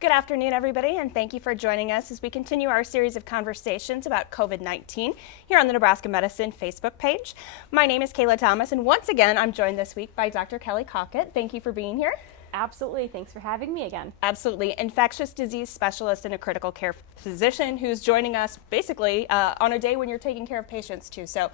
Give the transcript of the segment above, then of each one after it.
Good afternoon, everybody, and thank you for joining us as we continue our series of conversations about COVID-19 here on the Nebraska Medicine Facebook page. My name is Kayla Thomas, and once again, I'm joined this week by Dr. Kelly Cawcutt. Thank you for being here. Absolutely. Thanks for having me again. Absolutely. Infectious disease specialist and a critical care physician who's joining us basically on a day when you're taking care of patients too. So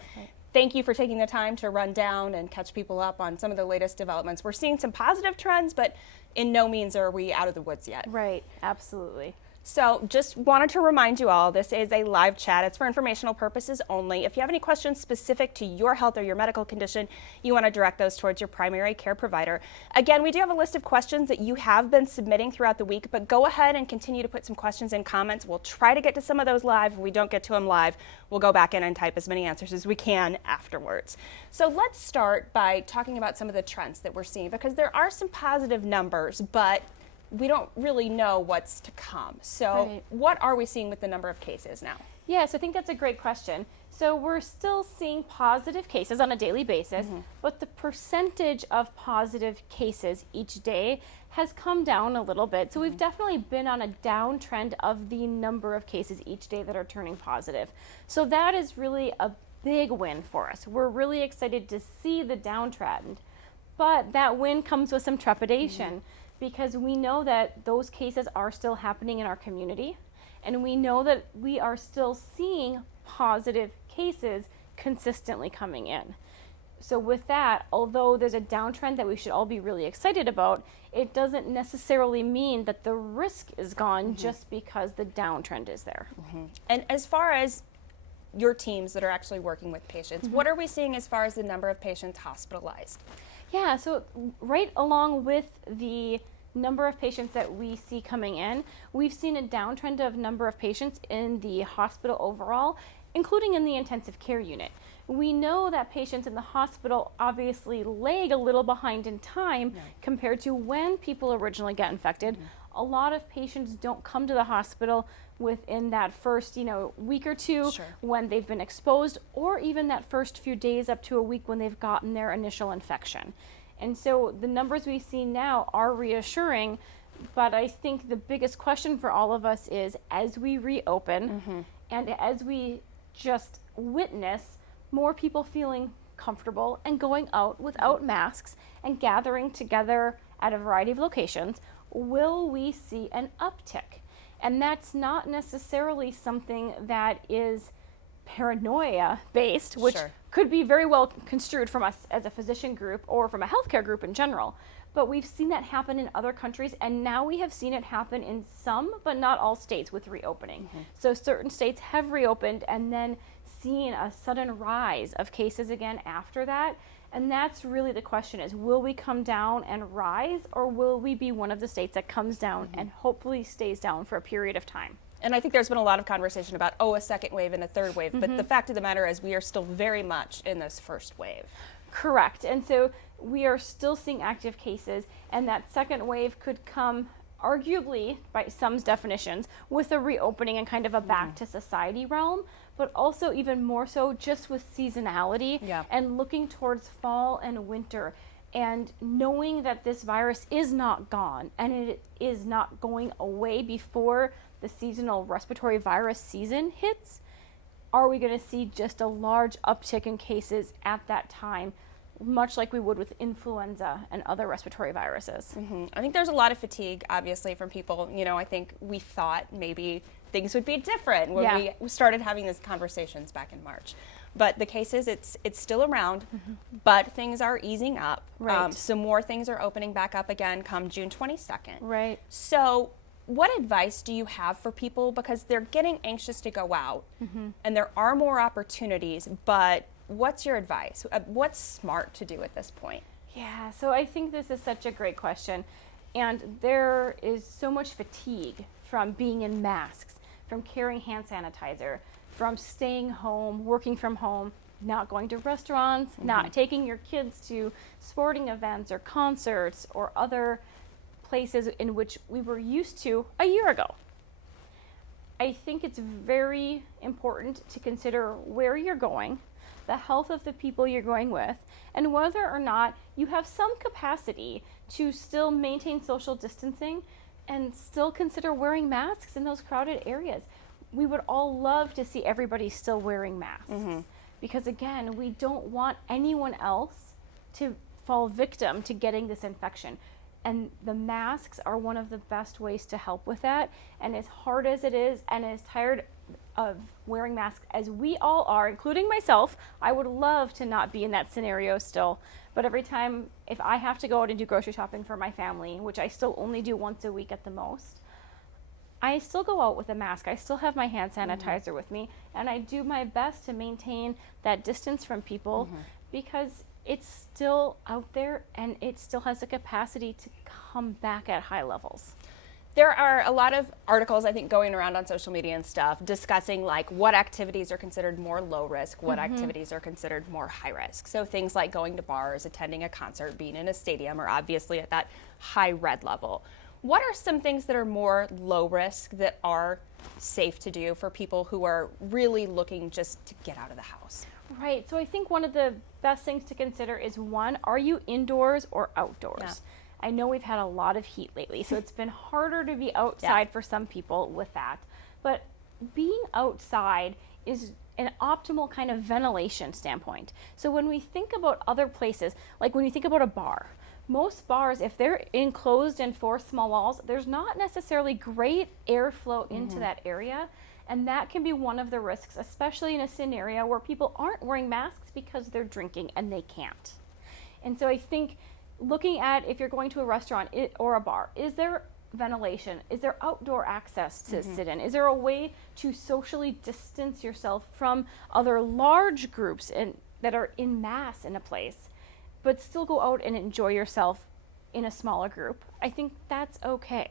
thank you for taking the time to run down and catch people up on some of the latest developments. We're seeing some positive trends, but in no means are we out of the woods yet. Right. Absolutely. So just wanted to remind you all, this is a live chat. It's for informational purposes only. If you have any questions specific to your health or your medical condition, you want to direct those towards your primary care provider. Again, we do have a list of questions that you have been submitting throughout the week, but go ahead and continue to put some questions in comments. We'll try to get to some of those live. If we don't get to them live, we'll go back in and type as many answers as we can afterwards. So let's start by talking about some of the trends that we're seeing, because there are some positive numbers, but we don't really know what's to come. So What are we seeing with the number of cases now? Yes, I think that's a great question. So we're still seeing positive cases on a daily basis, but the percentage of positive cases each day has come down a little bit. So we've definitely been on a downtrend of the number of cases each day that are turning positive. So that is really a big win for us. We're really excited to see the downtrend, but that win comes with some trepidation. Because we know that those cases are still happening in our community, and we know that we are still seeing positive cases consistently coming in. So with that, although there's a downtrend that we should all be really excited about, it doesn't necessarily mean that the risk is gone just because the downtrend is there. And as far as your teams that are actually working with patients, what are we seeing as far as the number of patients hospitalized? Yeah, so right along with the number of patients that we see coming in, we've seen a downtrend of number of patients in the hospital overall, including in the intensive care unit. We know that patients in the hospital obviously lag a little behind in time compared to when people originally got infected. A lot of patients don't come to the hospital within that first, week or two when they've been exposed, or even that first few days up to a week when they've gotten their initial infection. And so the numbers we see now are reassuring, but I think the biggest question for all of us is, as we reopen and as we just witness more people feeling comfortable and going out without masks and gathering together at a variety of locations, will we see an uptick? And that's not necessarily something that is paranoia based, which could be very well construed from us as a physician group or from a healthcare group in general. But we've seen that happen in other countries, and now we have seen it happen in some, but not all states with reopening. So certain states have reopened and then seen a sudden rise of cases again after that. And that's really the question is, will we come down and rise, or will we be one of the states that comes down and hopefully stays down for a period of time? And I think there's been a lot of conversation about, a second wave and a third wave, but the fact of the matter is we are still very much in this first wave. Correct. And so we are still seeing active cases, and that second wave could come, arguably, by some definitions, with a reopening and kind of a back to society realm, but also even more so just with seasonality and looking towards fall and winter, and knowing that this virus is not gone and it is not going away before the seasonal respiratory virus season hits. Are we going to see just a large uptick in cases at that time, much like we would with influenza and other respiratory viruses? I think there's a lot of fatigue, obviously, from people. I think we thought maybe things would be different when we started having these conversations back in March. But the cases, it's still around, but things are easing up. Some more things are opening back up again come June 22nd. So what advice do you have for people, because they're getting anxious to go out and there are more opportunities, but what's your advice? What's smart to do at this point? Yeah, so I think this is such a great question. And there is so much fatigue from being in masks, from carrying hand sanitizer, from staying home, working from home, not going to restaurants, not taking your kids to sporting events or concerts or other places in which we were used to a year ago. I think it's very important to consider where you're going, the health of the people you're going with, and whether or not you have some capacity to still maintain social distancing and still consider wearing masks in those crowded areas. We would all love to see everybody still wearing masks because, again, we don't want anyone else to fall victim to getting this infection. And the masks are one of the best ways to help with that. And as hard as it is, and as tired of wearing masks as we all are, including myself, I would love to not be in that scenario still. But every time, if I have to go out and do grocery shopping for my family, which I still only do once a week at the most, I still go out with a mask. I still have my hand sanitizer with me, and I do my best to maintain that distance from people because it's still out there and it still has the capacity to come back at high levels. There are a lot of articles, I think, going around on social media and stuff discussing like what activities are considered more low risk, what activities are considered more high risk. So things like going to bars, attending a concert, being in a stadium are obviously at that high red level. What are some things that are more low risk that are safe to do for people who are really looking just to get out of the house? Right. So I think one of the best things to consider is, one, are you indoors or outdoors? Yeah. I know we've had a lot of heat lately, so it's been harder to be outside for some people with that. But being outside is an optimal kind of ventilation standpoint. So when we think about other places, like when you think about a bar, most bars, if they're enclosed in 4 small walls, there's not necessarily great airflow into that area. And that can be one of the risks, especially in a scenario where people aren't wearing masks because they're drinking and they can't. And so I think looking at, if you're going to a restaurant or a bar, is there ventilation? Is there outdoor access to sit in? Is there a way to socially distance yourself from other large groups that are in mass in a place, but still go out and enjoy yourself in a smaller group? I think that's okay.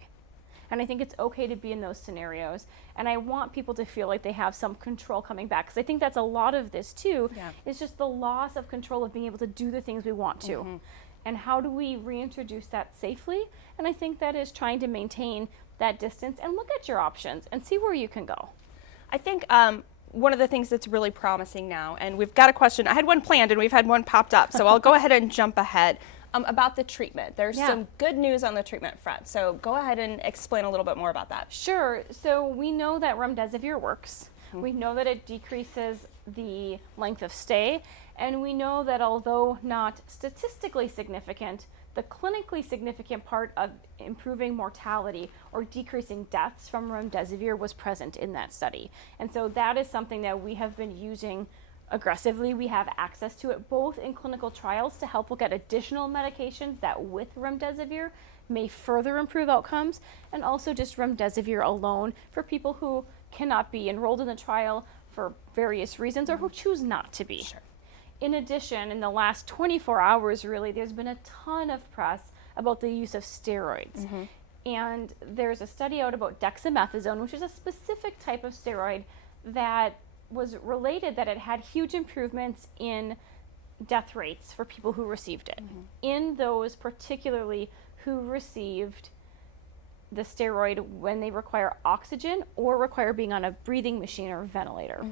And I think it's okay to be in those scenarios. And I want people to feel like they have some control coming back. Because I think that's a lot of this too, is just the loss of control of being able to do the things we want to. And how do we reintroduce that safely? And I think that is trying to maintain that distance and look at your options and see where you can go. I think one of the things that's really promising now, and we've got a question, I had one planned and we've had one popped up, so I'll go ahead and jump ahead. About the treatment. There's some good news on the treatment front. So go ahead and explain a little bit more about that. Sure. So we know that remdesivir works. We know that it decreases the length of stay. And we know that although not statistically significant, the clinically significant part of improving mortality or decreasing deaths from remdesivir was present in that study. And so that is something that we have been using aggressively. We have access to it both in clinical trials to help look at additional medications that with remdesivir may further improve outcomes, and also just remdesivir alone for people who cannot be enrolled in the trial for various reasons or who choose not to be. Sure. In addition, in the last 24 hours, really, there's been a ton of press about the use of steroids. And there's a study out about dexamethasone, which is a specific type of steroid that was related that it had huge improvements in death rates for people who received it. In those particularly who received the steroid when they require oxygen or require being on a breathing machine or ventilator.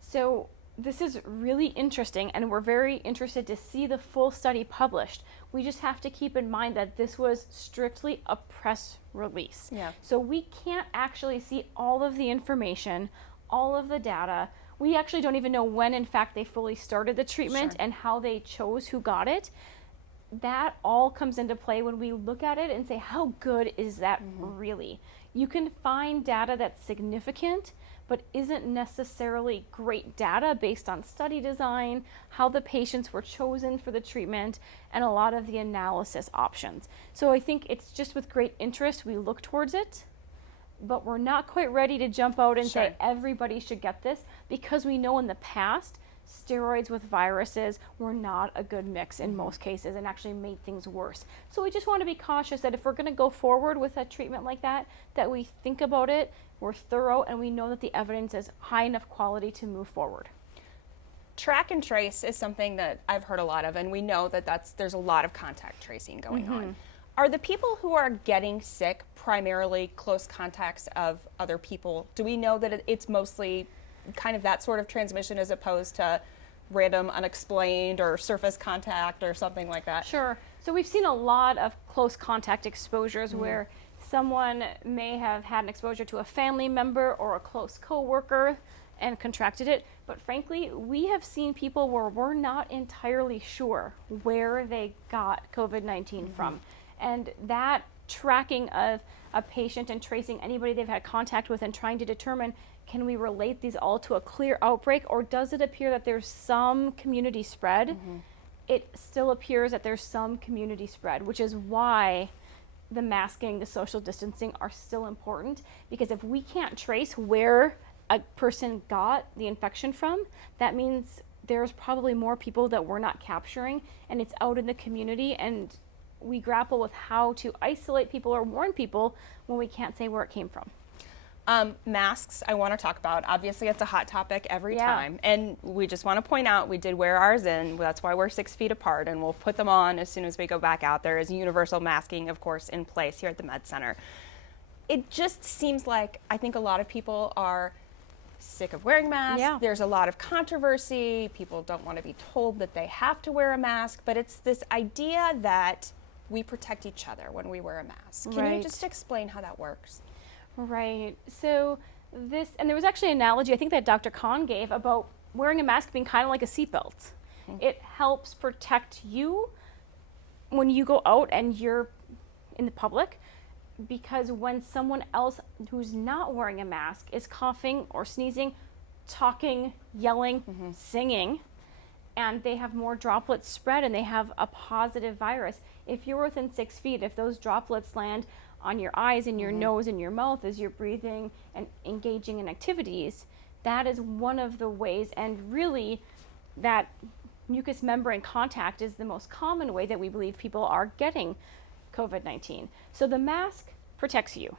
So this is really interesting, and we're very interested to see the full study published. We just have to keep in mind that this was strictly a press release. So we can't actually see all of the information, all of the data. We actually don't even know when, in fact, they fully started the treatment and how they chose who got it. That all comes into play when we look at it and say, how good is that really? You can find data that's significant, but isn't necessarily great data based on study design, how the patients were chosen for the treatment, and a lot of the analysis options. So I think it's just with great interest we look towards it, but we're not quite ready to jump out and say everybody should get this, because we know in the past steroids with viruses were not a good mix in most cases and actually made things worse. So we just want to be cautious that if we're going to go forward with a treatment like that, that we think about it, we're thorough, and we know that the evidence is high enough quality to move forward. Track and trace is something that I've heard a lot of, and we know that there's a lot of contact tracing going on. Are the people who are getting sick primarily close contacts of other people? Do we know that it's mostly kind of that sort of transmission as opposed to random unexplained or surface contact or something like that? Sure. So we've seen a lot of close contact exposures where someone may have had an exposure to a family member or a close coworker and contracted it. But frankly, we have seen people where we're not entirely sure where they got COVID-19 from. And that tracking of a patient and tracing anybody they've had contact with and trying to determine, can we relate these all to a clear outbreak, or does it appear that there's some community spread? It still appears that there's some community spread, which is why the masking, the social distancing are still important, because if we can't trace where a person got the infection from, that means there's probably more people that we're not capturing, and it's out in the community, and we grapple with how to isolate people or warn people when we can't say where it came from. Masks, I want to talk about. Obviously, it's a hot topic every time. And we just want to point out, we did wear ours in. That's why we're 6 feet apart, and we'll put them on as soon as we go back out. There is universal masking, of course, in place here at the Med Center. It just seems like I think a lot of people are sick of wearing masks. There's a lot of controversy. People don't want to be told that they have to wear a mask, but it's this idea that we protect each other when we wear a mask. Can you just explain how that works? Right. So and there was actually an analogy I think that Dr. Kahn gave about wearing a mask being kind of like a seatbelt. It helps protect you when you go out and you're in the public, because when someone else who's not wearing a mask is coughing or sneezing, talking, yelling, singing, and they have more droplets spread and they have a positive virus, if you're within 6 feet, if those droplets land on your eyes and your nose and your mouth as you're breathing and engaging in activities, that is one of the ways, and really that mucous membrane contact is the most common way that we believe people are getting COVID-19. So the mask protects you.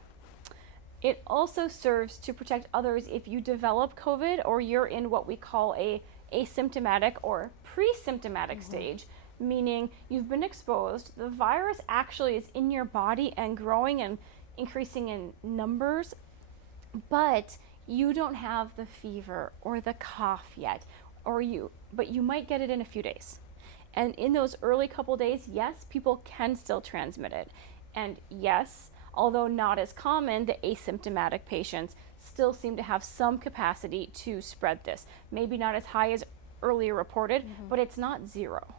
It also serves to protect others if you develop COVID or you're in what we call a asymptomatic or pre-symptomatic stage, meaning you've been exposed, the virus actually is in your body and growing and increasing in numbers, but you don't have the fever or the cough yet, but you might get it in a few days. And in those early couple days, yes, people can still transmit it. And yes, although not as common, the asymptomatic patients still seem to have some capacity to spread this. Maybe not as high as earlier reported, but it's not zero.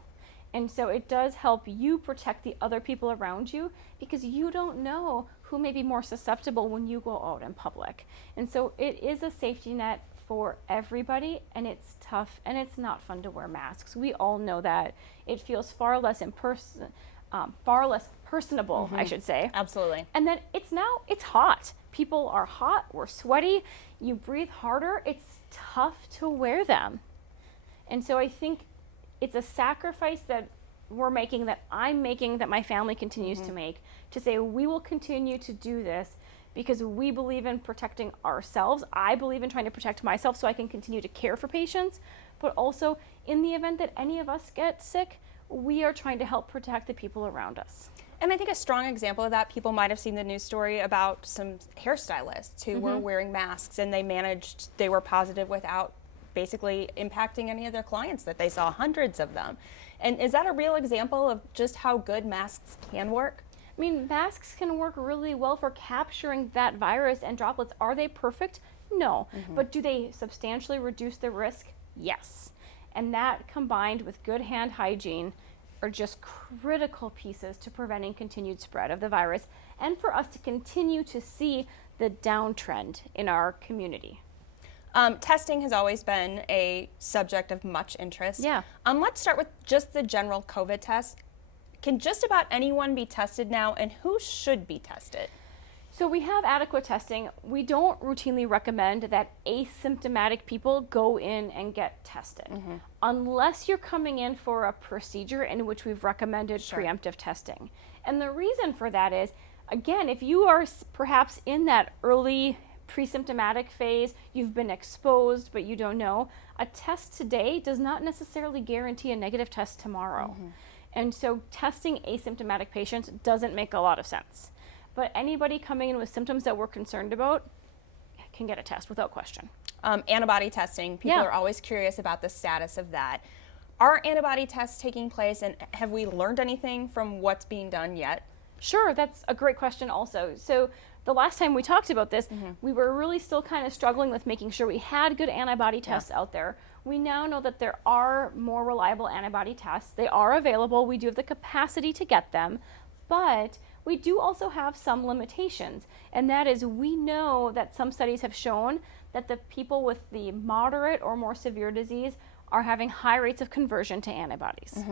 And so it does help you protect the other people around you, because you don't know who may be more susceptible when you go out in public. And so it is a safety net for everybody, and it's tough and it's not fun to wear masks. We all know that. It feels far less personable, I should say. Absolutely. And then it's hot. People are hot, we're sweaty, you breathe harder. It's tough to wear them. And so I think it's a sacrifice that we're making, that I'm making, that my family continues to make, to say we will continue to do this because we believe in protecting ourselves. I believe in trying to protect myself so I can continue to care for patients, but also in the event that any of us get sick, we are trying to help protect the people around us. And I think a strong example of that, people might have seen the news story about some hairstylists who were wearing masks and they were positive without basically impacting any of their clients that they saw, hundreds of them. And is that a real example of just how good masks can work? I mean, masks can work really well for capturing that virus and droplets. Are they perfect? No. But do they substantially reduce the risk? Yes. And that, combined with good hand hygiene, are just critical pieces to preventing continued spread of the virus and for us to continue to see the downtrend in our community. Testing has always been a subject of much interest. Yeah. Let's start with just the general COVID test. Can just about anyone be tested now, and who should be tested? So we have adequate testing. We don't routinely recommend that asymptomatic people go in and get tested unless you're coming in for a procedure in which we've recommended preemptive testing. And the reason for that is, again, if you are perhaps in that early pre-symptomatic phase, you've been exposed but you don't know, a test today does not necessarily guarantee a negative test tomorrow. And so testing asymptomatic patients doesn't make a lot of sense. But anybody coming in with symptoms that we're concerned about can get a test without question. Antibody testing, people are always curious about the status of that. Are antibody tests taking place, and have we learned anything from what's being done yet? Sure, that's a great question also. So the last time we talked about this, we were really still kind of struggling with making sure we had good antibody tests out there. We now know that there are more reliable antibody tests. They are available. We do have the capacity to get them, but we do also have some limitations. And that is, we know that some studies have shown that the people with the moderate or more severe disease are having high rates of conversion to antibodies.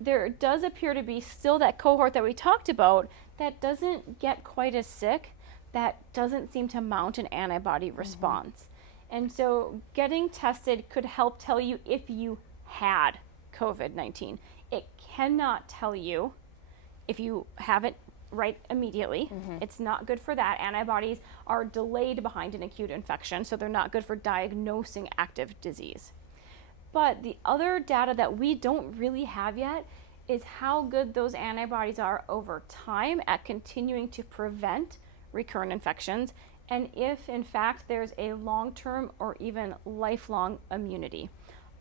There does appear to be still that cohort that we talked about that doesn't get quite as sick, that doesn't seem to mount an antibody response. And so getting tested could help tell you if you had COVID-19. It cannot tell you if you have it right immediately. It's not good for that. Antibodies are delayed behind an acute infection, so they're not good for diagnosing active disease. But the other data that we don't really have yet is how good those antibodies are over time at continuing to prevent recurrent infections, and if in fact there's a long-term or even lifelong immunity.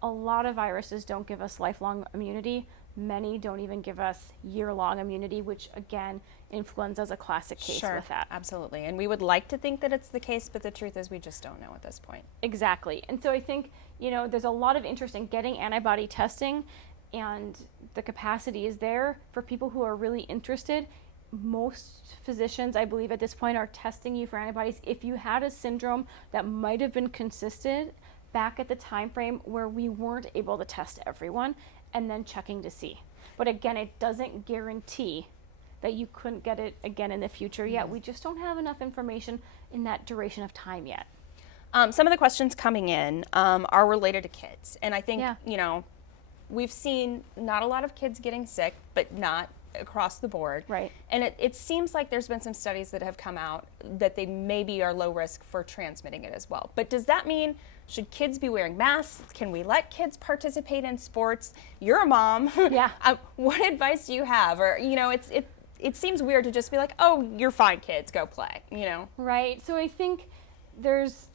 A lot of viruses don't give us lifelong immunity. Many don't even give us year-long immunity, which again, influenza is a classic case with that. Absolutely. And we would like to think that it's the case, but the truth is we just don't know at this point. Exactly. And so I think, there's a lot of interest in getting antibody testing, and the capacity is there for people who are really interested. Most physicians, I believe at this point, are testing you for antibodies if you had a syndrome that might have been consistent back at the time frame where we weren't able to test everyone, and then checking to see. But again, it doesn't guarantee that you couldn't get it again in the future yet. We just don't have enough information in that duration of time yet. Some of the questions coming in are related to kids. And I think, we've seen not a lot of kids getting sick, but not across the board. Right. And it seems like there's been some studies that have come out that they maybe are low risk for transmitting it as well. But does that mean, should kids be wearing masks? Can we let kids participate in sports? You're a mom. Yeah. What advice do you have? Or, it seems weird to just be like, oh, you're fine, kids, go play, Right. So I think there's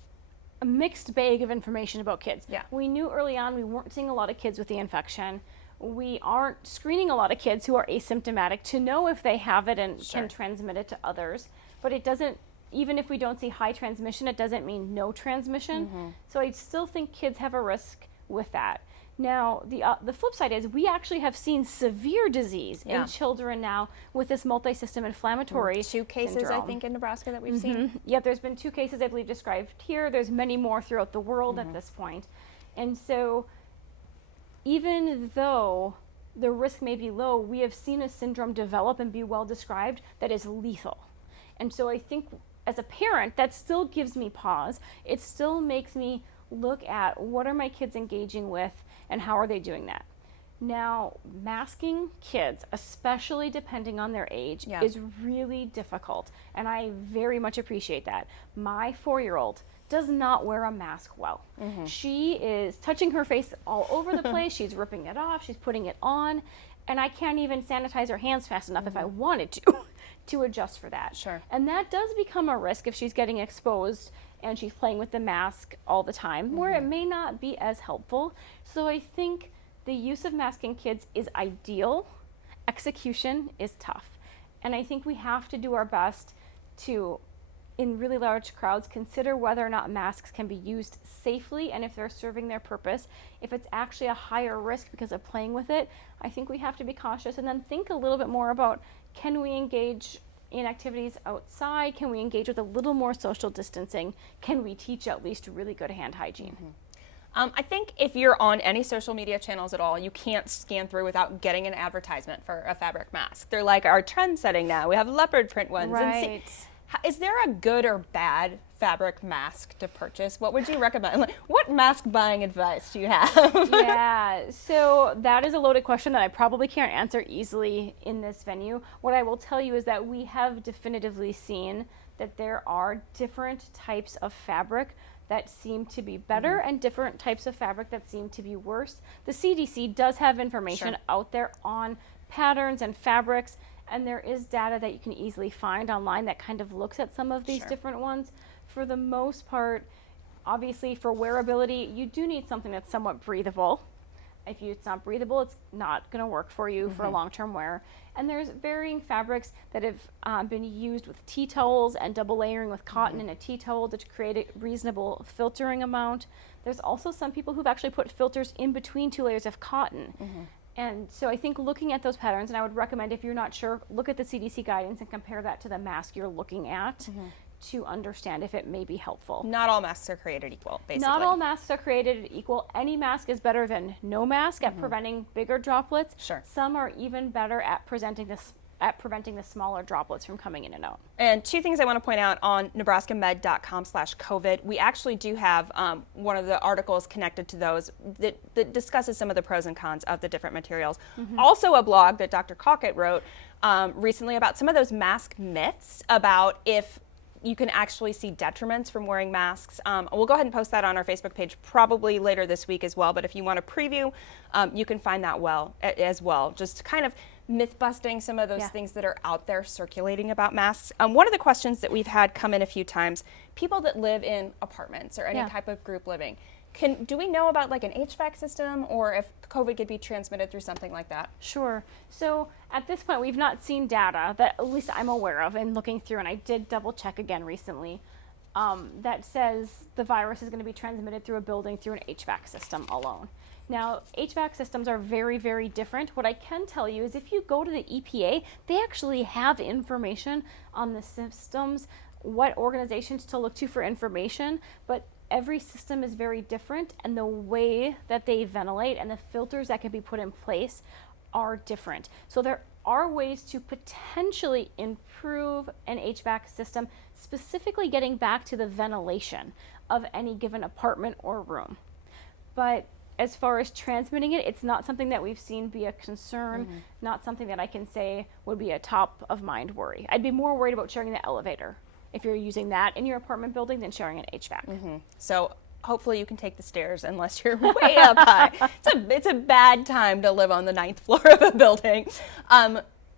a mixed bag of information about kids. Yeah. We knew early on we weren't seeing a lot of kids with the infection. We aren't screening a lot of kids who are asymptomatic to know if they have it and can transmit it to others. But it doesn't, even if we don't see high transmission, it doesn't mean no transmission. So I still think kids have a risk with that. Now, the flip side is we actually have seen severe disease in children now with this multi-system inflammatory 2 cases, syndrome. I think, in Nebraska that we've seen. Yep, there's been 2 cases, I believe, described here. There's many more throughout the world at this point. And so even though the risk may be low, we have seen a syndrome develop and be well described that is lethal. And so I think as a parent, that still gives me pause. It still makes me look at what are my kids engaging with and how are they doing that. Now, masking kids, especially depending on their age, is really difficult. And I very much appreciate that. My 4-year-old does not wear a mask well. She is touching her face all over the place. She's ripping it off. She's putting it on. And I can't even sanitize her hands fast enough if I wanted to adjust for that. Sure. And that does become a risk if she's getting exposed and she's playing with the mask all the time, where it may not be as helpful. So I think the use of masking kids is ideal. Execution is tough. And I think we have to do our best to, in really large crowds, consider whether or not masks can be used safely and if they're serving their purpose. If it's actually a higher risk because of playing with it, I think we have to be cautious and then think a little bit more about, can we engage in activities outside? Can we engage with a little more social distancing? Can we teach at least really good hand hygiene? I think if you're on any social media channels at all, you can't scan through without getting an advertisement for a fabric mask. They're like our trend setting now. We have leopard print ones. Right. Is there a good or bad fabric mask to purchase? What would you recommend? Like, what mask buying advice do you have? Yeah, so that is a loaded question that I probably can't answer easily in this venue. What I will tell you is that we have definitively seen that there are different types of fabric that seem to be better and different types of fabric that seem to be worse. The CDC does have information out there on patterns and fabrics, and there is data that you can easily find online that kind of looks at some of these different ones. For the most part, obviously for wearability, you do need something that's somewhat breathable. If it's not breathable, it's not going to work for you for a long-term wear. And there's varying fabrics that have been used with tea towels and double layering with cotton in a tea towel to create a reasonable filtering amount. There's also some people who've actually put filters in between 2 layers of cotton. And so I think looking at those patterns, and I would recommend, if you're not sure, look at the CDC guidance and compare that to the mask you're looking at to understand if it may be helpful. Not all masks are created equal, basically. Not all masks are created equal. Any mask is better than no mask at preventing bigger droplets. Sure. Some are even better at preventing the smaller droplets from coming in and out. And two things I want to point out on nebraskamed.com/COVID. We actually do have one of the articles connected to those that discusses some of the pros and cons of the different materials. Also a blog that Dr. Cawcutt wrote recently about some of those mask myths about if you can actually see detriments from wearing masks. We'll go ahead and post that on our Facebook page probably later this week as well, but if you want a preview, you can find that as well. Just kind of myth busting some of those things that are out there circulating about masks. One of the questions that we've had come in a few times, people that live in apartments or any type of group living, do we know about like an HVAC system, or if COVID could be transmitted through something like that? Sure. So at this point, we've not seen data that at least I'm aware of and looking through, and I did double check again recently, that says the virus is going to be transmitted through a building through an HVAC system alone. Now, HVAC systems are very, very different. What I can tell you is if you go to the EPA, they actually have information on the systems, what organizations to look to for information, but every system is very different, and the way that they ventilate and the filters that can be put in place are different. So there are ways to potentially improve an HVAC system, specifically getting back to the ventilation of any given apartment or room. But as far as transmitting it, it's not something that we've seen be a concern, not something that I can say would be a top of mind worry. I'd be more worried about sharing the elevator if you're using that in your apartment building than sharing an HVAC. So hopefully you can take the stairs unless you're way up high. It's a bad time to live on the 9th floor of a building.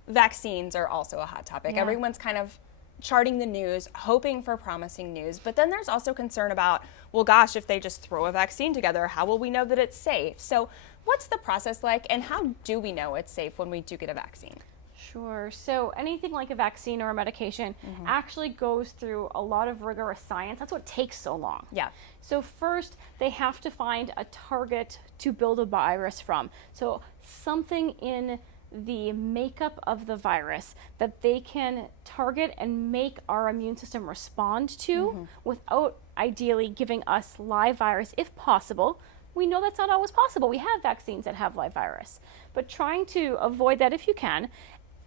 Vaccines are also a hot topic. Yeah. Everyone's kind of charting the news, hoping for promising news, but then there's also concern about, well, gosh, if they just throw a vaccine together, how will we know that it's safe? So what's the process like, and how do we know it's safe when we do get a vaccine? Sure. So anything like a vaccine or a medication actually goes through a lot of rigorous science. That's what takes so long. Yeah. So first, they have to find a target to build a virus from. So something in the makeup of the virus that they can target and make our immune system respond to without ideally giving us live virus if possible. We know that's not always possible. We have vaccines that have live virus, but trying to avoid that if you can,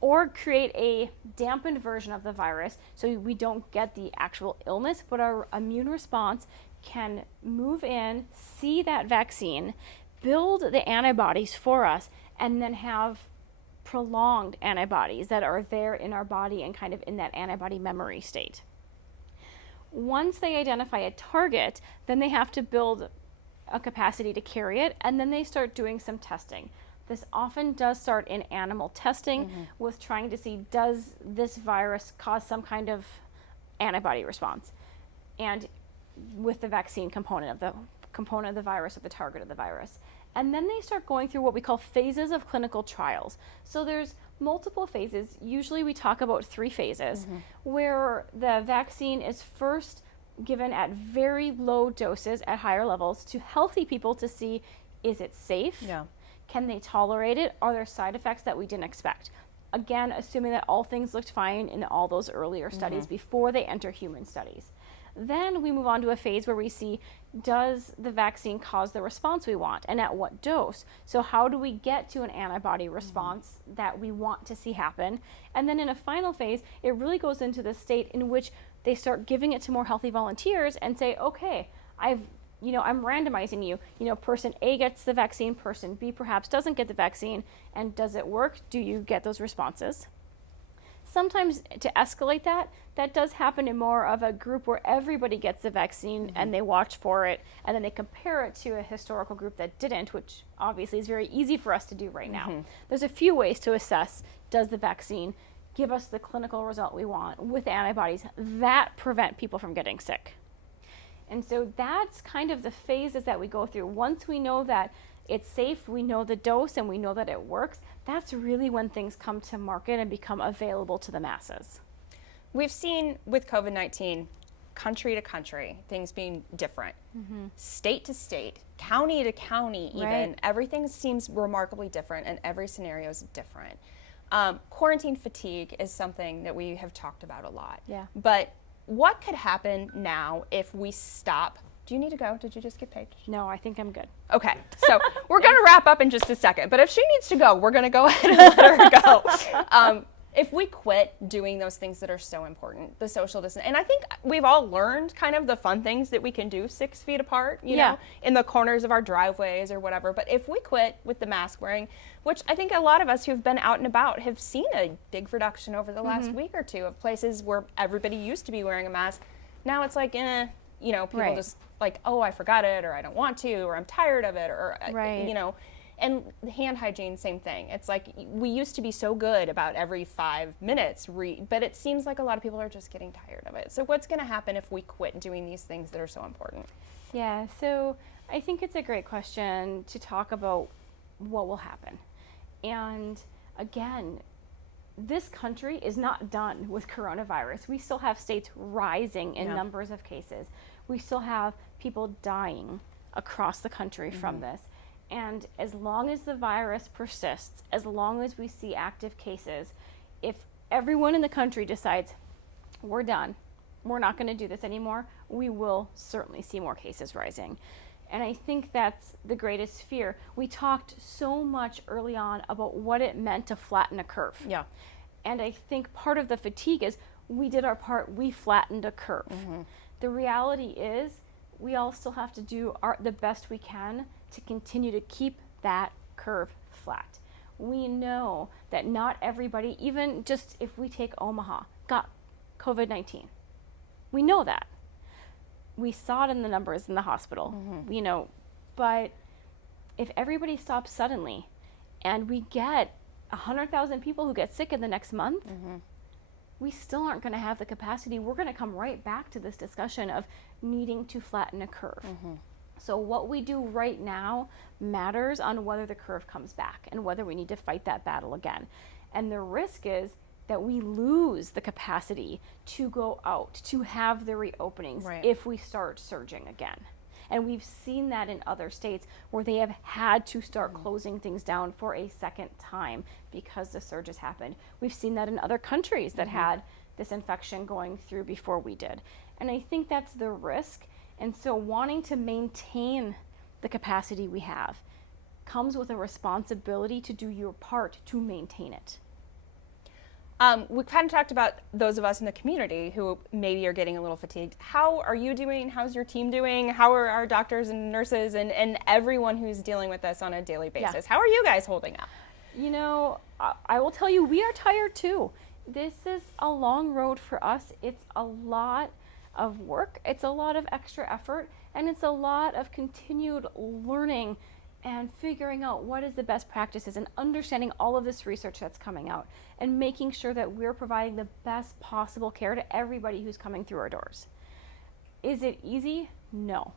or create a dampened version of the virus so we don't get the actual illness, but our immune response can move in, see that vaccine, build the antibodies for us, and then have prolonged antibodies that are there in our body and kind of in that antibody memory state. Once they identify a target, then they have to build a capacity to carry it, and then they start doing some testing. This often does start in animal testing with trying to see, does this virus cause some kind of antibody response? And with the vaccine component of the virus or the target of the virus. And then they start going through what we call phases of clinical trials. So there's multiple phases. Usually we talk about 3 phases where the vaccine is first given at very low doses at higher levels to healthy people to see, is it safe? Yeah. Can they tolerate it? Are there side effects that we didn't expect? Again, assuming that all things looked fine in all those earlier studies before they enter human studies. Then we move on to a phase where we see, does the vaccine cause the response we want, and at what dose? So how do we get to an antibody response that we want to see happen? And then in a final phase, it really goes into the state in which they start giving it to more healthy volunteers and say, okay, I'm randomizing you. Person A gets the vaccine, person B perhaps doesn't get the vaccine, and does it work? Do you get those responses? Sometimes to escalate that does happen in more of a group where everybody gets the vaccine and they watch for it, and then they compare it to a historical group that didn't, which obviously is very easy for us to do right now. There's a few ways to assess, does the vaccine give us the clinical result we want with antibodies that prevent people from getting sick? And so that's kind of the phases that we go through. Once we know that it's safe, we know the dose, and we know that it works, that's really when things come to market and become available to the masses. We've seen with COVID-19, country to country, things being different. State to state, county to county even, Right. everything seems remarkably different and every scenario is different. Quarantine fatigue is something that we have talked about a lot. Yeah. But what could happen now if we stop? Do you need to go? Did you just get Paige? No, I think I'm good. Okay, so we're going to wrap up in just a second, but if she needs to go, we're going to go ahead and let her go. If we quit doing those things that are so important, the social distance, and I think we've all learned kind of the fun things that we can do 6 feet apart, you know, in the corners of our driveways or whatever. But if we quit with the mask wearing, which I think a lot of us who've been out and about have seen a big reduction over the last week or two of places where everybody used to be wearing a mask. Now it's like, you know, people just like, oh, I forgot it, or I don't want to, or I'm tired of it, or, you know. And the hand hygiene, same thing. It's like we used to be so good about every 5 minutes, but it seems like a lot of people are just getting tired of it. So what's going to happen if we quit doing these things that are so important? Yeah, so I think it's a great question to talk about what will happen. And again, this country is not done with coronavirus. We still have states rising in numbers of cases. We still have people dying across the country from this. And as long as the virus persists, as long as we see active cases, if everyone in the country decides we're done, we're not going to do this anymore, we will certainly see more cases rising. And I think that's the greatest fear. We talked so much early on about what it meant to flatten a curve. Yeah. And I think part of the fatigue is we did our part, we flattened a curve. The reality is we all still have to do the best we can to continue to keep that curve flat. We know that not everybody, even just if we take Omaha, got COVID-19. We know that. We saw it in the numbers in the hospital, you know, but if everybody stops suddenly and we get 100,000 people who get sick in the next month, we still aren't going to have the capacity. We're going to come right back to this discussion of needing to flatten a curve. So what we do right now matters on whether the curve comes back and whether we need to fight that battle again. And the risk is that we lose the capacity to go out, to have the reopenings if we start surging again. And we've seen that in other states where they have had to start closing things down for a second time because the surges happened. We've seen that in other countries that had this infection going through before we did. And I think that's the risk. And so wanting to maintain the capacity we have comes with a responsibility to do your part to maintain it. We kind of talked about those of us in the community who maybe are getting a little fatigued. How are you doing? How's your team doing? How are our doctors and nurses and everyone who's dealing with this on a daily basis? How are you guys holding up? You know, I will tell you, we are tired too. This is a long road for us. It's a lot of work. It's a lot of extra effort, and it's a lot of continued learning and figuring out what is the best practices and understanding all of this research that's coming out and making sure that we're providing the best possible care to everybody who's coming through our doors. Is it easy? No.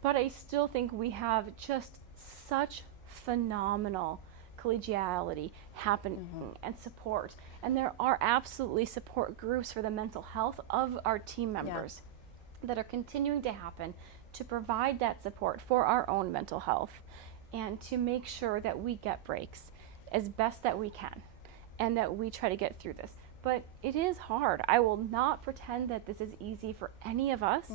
But I still think we have just such phenomenal collegiality happening and support. And there are absolutely support groups for the mental health of our team members that are continuing to happen to provide that support for our own mental health and to make sure that we get breaks as best that we can and that we try to get through this. But it is hard. I will not pretend that this is easy for any of us,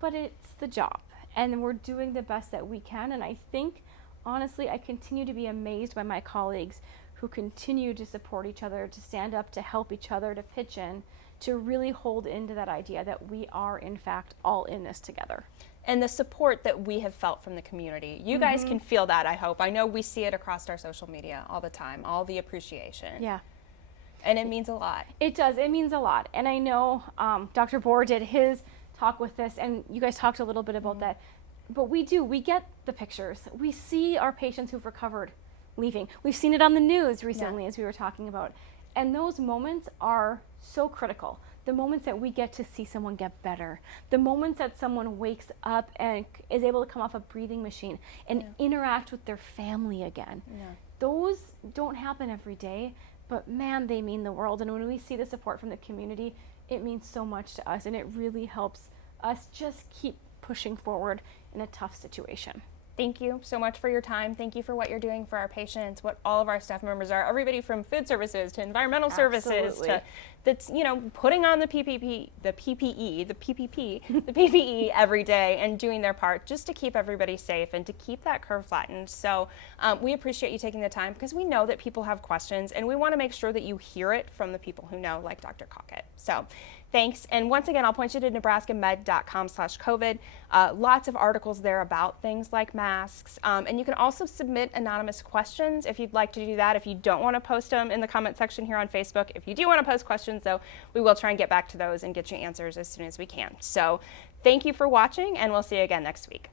but it's the job. And we're doing the best that we can. And I think, honestly, I continue to be amazed by my colleagues who continue to support each other, to stand up, to help each other, to pitch in, to really hold into that idea that we are, in fact, all in this together. And the support that we have felt from the community. You guys can feel that, I hope. I know we see it across our social media all the time, all the appreciation. Yeah. And it means a lot. It does. It means a lot. And I know Dr. Bohr did his talk with this, and you guys talked a little bit about that. But we get the pictures. We see our patients who've recovered leaving. We've seen it on the news recently, as we were talking about. And those moments are so critical. the moments that we get to see someone get better, the moments that someone wakes up and is able to come off a breathing machine and interact with their family again. Those don't happen every day, but man, they mean the world. And when we see the support from the community, it means so much to us, and it really helps us just keep pushing forward in a tough situation. Thank you so much for your time. Thank you for what you're doing for our patients, what all of our staff members are, everybody from food services to environmental services to that's, putting on the PPE every day and doing their part just to keep everybody safe and to keep that curve flattened. So we appreciate you taking the time because we know that people have questions and we want to make sure that you hear it from the people who know, like Dr. Cawcutt. So thanks. And once again, I'll point you to nebraskamed.com/COVID. Lots of articles there about things like masks. And you can also submit anonymous questions if you'd like to do that. If you don't want to post them in the comment section here on Facebook. If you do want to post questions, though, we will try and get back to those and get you answers as soon as we can. So thank you for watching, and we'll see you again next week.